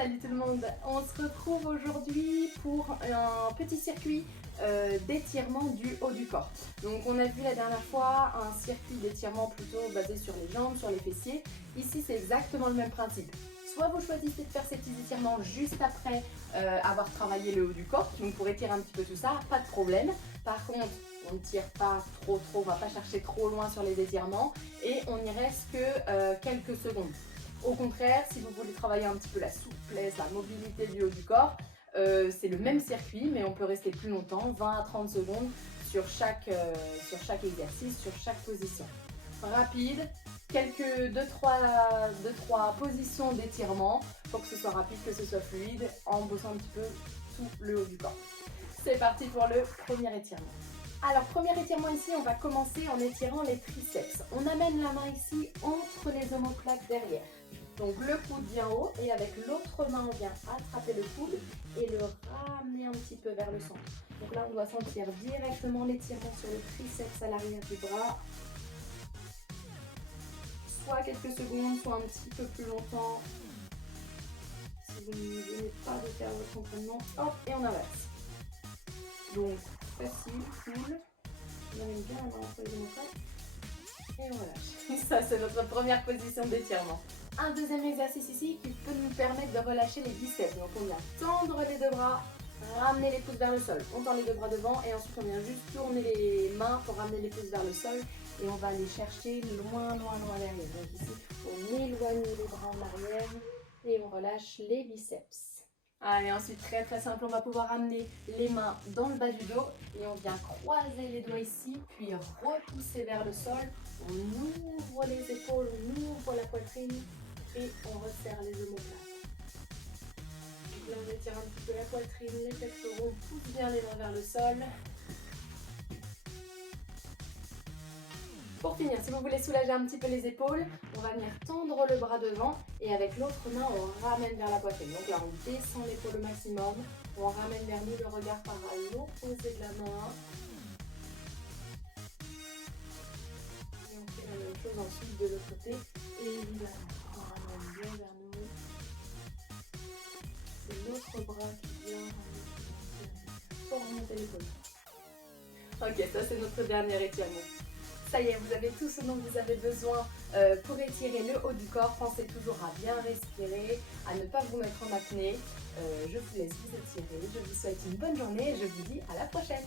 Salut tout le monde, on se retrouve aujourd'hui pour un petit circuit d'étirement du haut du corps. Donc on a vu la dernière fois un circuit d'étirement plutôt basé sur les jambes, sur les fessiers. Ici c'est exactement le même principe. Soit vous choisissez de faire ces petits étirements juste après avoir travaillé le haut du corps, donc pour étirer un petit peu tout ça, pas de problème. Par contre, on ne tire pas trop, on va pas chercher trop loin sur les étirements et on n'y reste que quelques secondes. Au contraire, si vous voulez travailler un petit peu la souplesse, la mobilité du haut du corps, c'est le même circuit, mais on peut rester plus longtemps, 20 à 30 secondes sur chaque exercice, sur chaque position. Rapide, quelques 2-3 positions d'étirement pour que ce soit rapide, que ce soit fluide, en bossant un petit peu tout le haut du corps. C'est parti pour le premier étirement. Alors, premier étirement ici, on va commencer en étirant les triceps. On amène la main ici entre les omoplates derrière. Donc le coude vient haut et avec l'autre main, on vient attraper le coude et le ramener un petit peu vers le centre. Donc là, on doit sentir directement l'étirement sur le triceps à l'arrière du bras. Soit quelques secondes, soit un petit peu plus longtemps. Si vous ne venez pas de faire votre entraînement, hop, et on inverse. Donc, facile, cool. On amène bien la main entre les omoplates et on relâche. Ça, c'est notre première position d'étirement. Un deuxième exercice ici qui peut nous permettre de relâcher les biceps. Donc on vient tendre les deux bras, ramener les pouces vers le sol. On tend les deux bras devant et ensuite on vient juste tourner les mains pour ramener les pouces vers le sol. Et on va aller chercher loin derrière. Donc ici, on éloigne les bras en arrière et on relâche les biceps. Allez, ensuite, très simple, on va pouvoir ramener les mains dans le bas du dos et on vient croiser les doigts ici, puis repousser vers le sol. On ouvre les épaules, on ouvre la poitrine et on resserre les omoplates. Donc là, on étire un petit peu la poitrine, les pectoraux, on pousse bien les mains vers le sol. Pour finir, si vous voulez soulager un petit peu les épaules, on va venir tendre le bras devant et avec l'autre main, on ramène vers la poitrine. Donc là, on descend l'épaule au maximum, on ramène vers nous le regard par l'opposé de la main. Et on fait la même chose ensuite de l'autre côté. Et évidemment, on ramène bien vers nous. C'est l'autre bras qui vient pour remonter l'épaule. Ok, ça c'est notre dernier étirement. Ça y est, vous avez tout ce dont vous avez besoin pour étirer le haut du corps. Pensez toujours à bien respirer, à ne pas vous mettre en apnée. Je vous laisse vous étirer. Je vous souhaite une bonne journée et je vous dis à la prochaine.